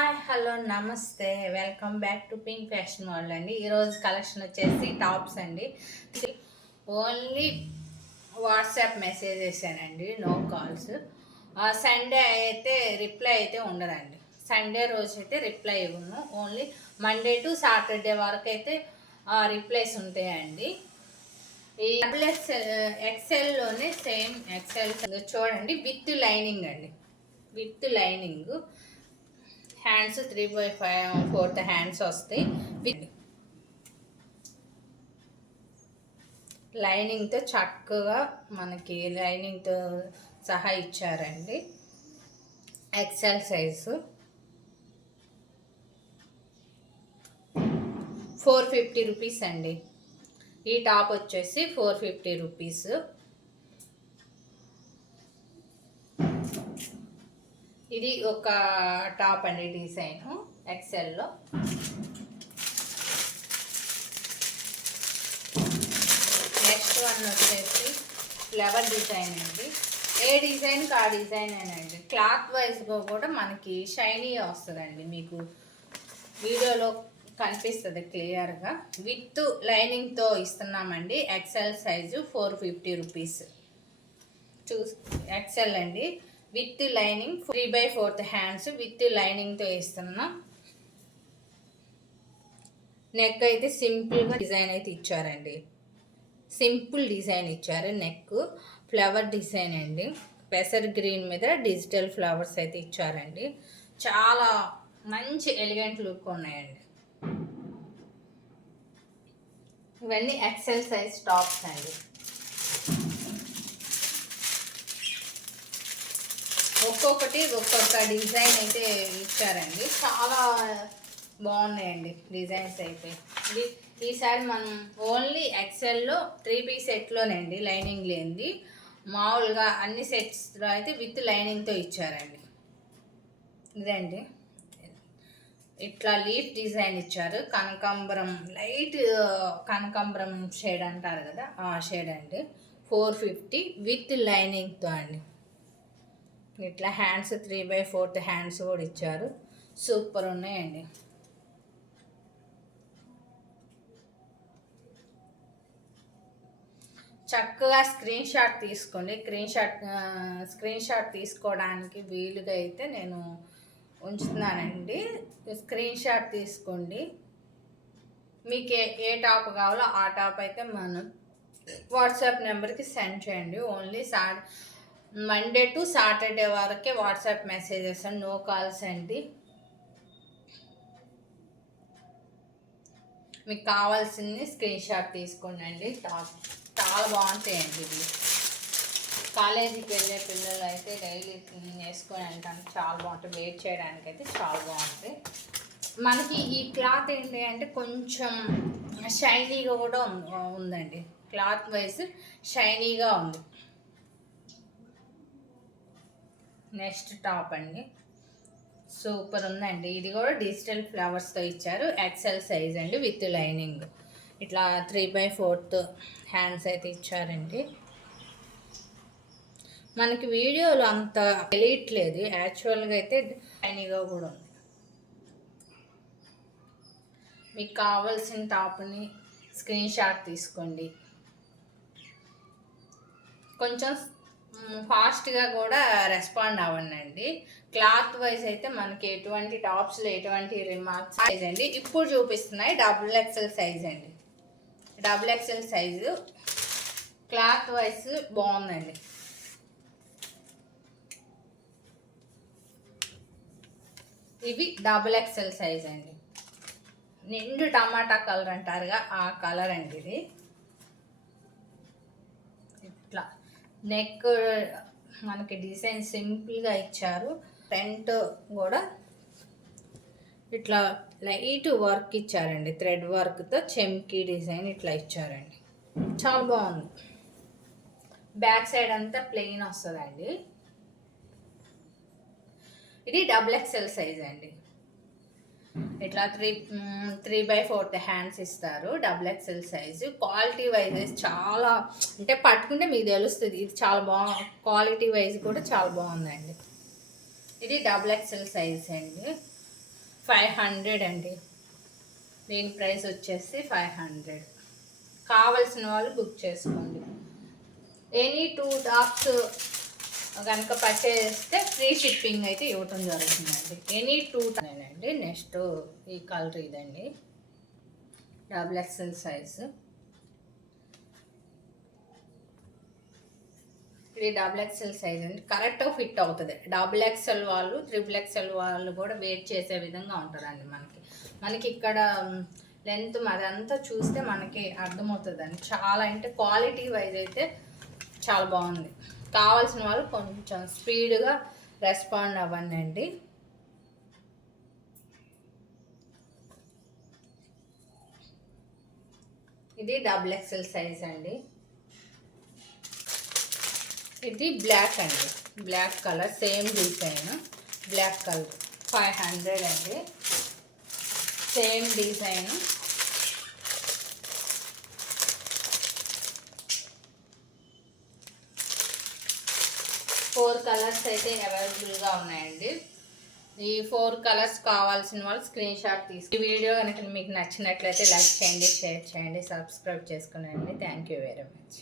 Hi hello నమస్తే welcome back to pink fashion world అండి. ఈరోజు కలెక్షన్ వచ్చేసి టాప్స్ అండి. ఓన్లీ వాట్సాప్ మెసేజ్ చేశానండి, నో కాల్స్. సండే అయితే రిప్లై అయితే ఉండదండి. సండే రోజు అయితే రిప్లై ఇవ్వను. ఓన్లీ మండే టు సాటర్డే వరకు అయితే రిప్లైస్ ఉంటాయండి. ఈ ఎక్సెల్లోనే సేమ్ ఎక్సెల్ చూడండి, విత్ లైనింగ్ అండి, విత్ లైనింగ్. హ్యాండ్స్ 3/4 హ్యాండ్స్ వస్తాయి. లైనింగ్తో చక్కగా మనకి లైనింగ్తో సహా ఇచ్చారండి. ఎక్సెల్ సైజు 450 రూపీస్ అండి. ఈ టాప్ వచ్చేసి 450 రూపీస్. ఇది ఒక టాప్ అండి, డిజైన్ ఎక్సెల్లో. నెక్స్ట్ వన్ వచ్చేసి ఫ్లవర్ డిజైన్ అండి. ఏ డిజైన్కి ఆ డిజైన్ అండి. క్లాత్ వైజ్గా కూడా మనకి షైనీ వస్తుందండి. మీకు వీడియోలో కనిపిస్తుంది క్లియర్గా. విత్ లైనింగ్తో ఇస్తున్నామండి. XL size 450 rupees. ఎక్సెల్ అండి, విత్ లైనింగ్ 3/4 హ్యాండ్స్ విత్ లైనింగ్తో ఇస్తున్నాం. నెక్ అయితే సింపుల్గా డిజైన్ అయితే ఇచ్చారండి. సింపుల్ డిజైన్ ఇచ్చారు. నెక్ ఫ్లవర్ డిజైన్ అండి. పెసర్ గ్రీన్ మీద డిజిటల్ ఫ్లవర్స్ అయితే ఇచ్చారండి. చాలా మంచి ఎలిగెంట్ లుక్ ఉన్నాయండి. ఇవన్నీ ఎక్సెల్ సైజ్ టాప్స్ అండి. ఒక్కొక్కటి ఒక్కొక్క డిజైన్ అయితే ఇచ్చారండి. చాలా బాగున్నాయండి డిజైన్స్ అయితే. ఈసారి మనం ఓన్లీ ఎక్సెల్లో 3 పీస్ సెట్లోనండి, లైనింగ్ లేనిది. మామూలుగా అన్ని సెట్స్లో అయితే విత్ లైనింగ్తో ఇచ్చారండి. ఇదండి, ఇట్లా లీఫ్ డిజైన్ ఇచ్చారు. కనకాంబరం, లైట్ కనకాంబరం షేడ్ అంటారు కదా, ఆ షేడ్ అండి. 450 విత్ లైనింగ్తో అండి. ఇట్లా హ్యాండ్స్ 3/4 హ్యాండ్స్ కూడా ఇచ్చారు. సూపర్ ఉన్నాయండి. చక్కగా స్క్రీన్ షాట్ తీసుకోండి. స్క్రీన్ షాట్ తీసుకోవడానికి వీలుగా అయితే నేను ఉంచుతున్నానండి. స్క్రీన్ షాట్ తీసుకోండి. మీకు ఏ టాప్ కావాలో ఆ టాప్ అయితే మనం వాట్సాప్ నెంబర్కి సెండ్ చేయండి. ఓన్లీ మండే టు సాటర్డే వరకే వాట్సాప్ మెసేజెస్ అండి, నో కాల్స్ అండి. మీకు కావాల్సింది స్క్రీన్ షాట్ తీసుకోండి అండి. టాప్ చాలా బాగుంటాయండి ఇవి. కాలేజీకి వెళ్ళే పిల్లలు అయితే డైలీ వేసుకొని వెళ్ళడానికి చాలా బాగుంటుంది. వెయిట్ చేయడానికి అయితే చాలా బాగుంటుంది. మనకి ఈ క్లాత్ ఏంటి అంటే కొంచెం షైనీగా కూడా ఉందండి. క్లాత్ వైజ్ షైనీగా ఉంది. నెక్స్ట్ టాప్ అండి, సూపర్ ఉందండి. ఇది కూడా డిజిటల్ ఫ్లవర్స్తో ఇచ్చారు. ఎక్సెల్ సైజ్ అండి, విత్ లైనింగ్. ఇట్లా 3/4 హ్యాండ్స్ అయితే ఇచ్చారండి. మనకి వీడియోలో అంత తెలియట్లేదు, యాక్చువల్గా అయితే షైనీగా కూడా ఉంది. మీకు కావాల్సిన టాప్ని స్క్రీన్ షాట్ తీసుకోండి. కొంచెం ఫాస్ట్గా కూడా రెస్పాండ్ అవ్వండి. క్లాత్ వైజ్ అయితే మనకి ఎటువంటి టాప్స్లో ఎటువంటి రిమార్క్స్ సైజ్ అండి. ఇప్పుడు చూపిస్తున్నాయి XXL సైజ్ అండి. XXL సైజు క్లాత్ వైజ్ బాగుందండి. ఇవి XXL సైజ్ అండి. నిండు టమాటా కలర్ అంటారుగా, ఆ కలర్ అండి ఇది. ఇట్లా నెక్ మనకి డిజైన్ సింపుల్గా ఇచ్చారు. ఫ్రంట్ కూడా ఇట్లా లైట్ వర్క్ ఇచ్చారండి, థ్రెడ్ వర్క్తో చెమ్కీ డిజైన్ ఇట్లా ఇచ్చారండి. చాలా బాగుంది. బ్యాక్ సైడ్ అంతా ప్లెయిన్ వస్తుందండి. ఇది XXL సైజ్ అండి. ఇట్లా 3/4 హ్యాండ్స్ ఇస్తారు. XXL size. క్వాలిటీ వైజ్ చాలా, అంటే పట్టుకుంటే మీకు తెలుస్తుంది. ఇది చాలా క్వాలిటీ వైజ్ కూడా చాలా బాగుందండి. ఇది XXL సైజ్ అండి. 500 అండి. దీని ప్రైస్ వచ్చేసి 500. కావాల్సిన వాళ్ళు బుక్ చేసుకోండి. ఎనీ 2 టాప్స్ కనుక పర్చేస్తే ఫ్రీ షిప్పింగ్ అయితే ఇవ్వటం జరుగుతుందండి. ఎనీ 2 అండి. నెక్స్ట్ ఈ కలర్ ఇదండి, XXL సైజు. ఇది XXL సైజ్ అండి. కరెక్ట్గా ఫిట్ అవుతుంది. XXL వాళ్ళు, XXL వాళ్ళు కూడా వెయిట్ చేసే విధంగా ఉంటుందండి. మనకి ఇక్కడ లెంత్ అదంతా చూస్తే మనకి అర్థమవుతుందండి. చాలా అంటే క్వాలిటీ వైజ్ అయితే చాలా బాగుంది. కావాల్సిన వాళ్ళు కొంచెం స్పీడ్గా రెస్పాండ్ అవ్వండి అండి. ఇది XXL సైజ్ అండి. ఇది బ్లాక్ అండి, black colour, same design, black colour. 500 అండి, సేమ్ డిజైన్. ఫోర్ కలర్స్ అయితే అవైలబుల్గా ఉన్నాయండి. ఈ 4 కలర్స్ కావాల్సిన వాళ్ళు స్క్రీన్ షాట్ తీసుకు. ఈ వీడియో కనుక మీకు నచ్చినట్లయితే లైక్ చేయండి, షేర్ చేయండి, సబ్స్క్రైబ్ చేసుకోండి. Thank you very much.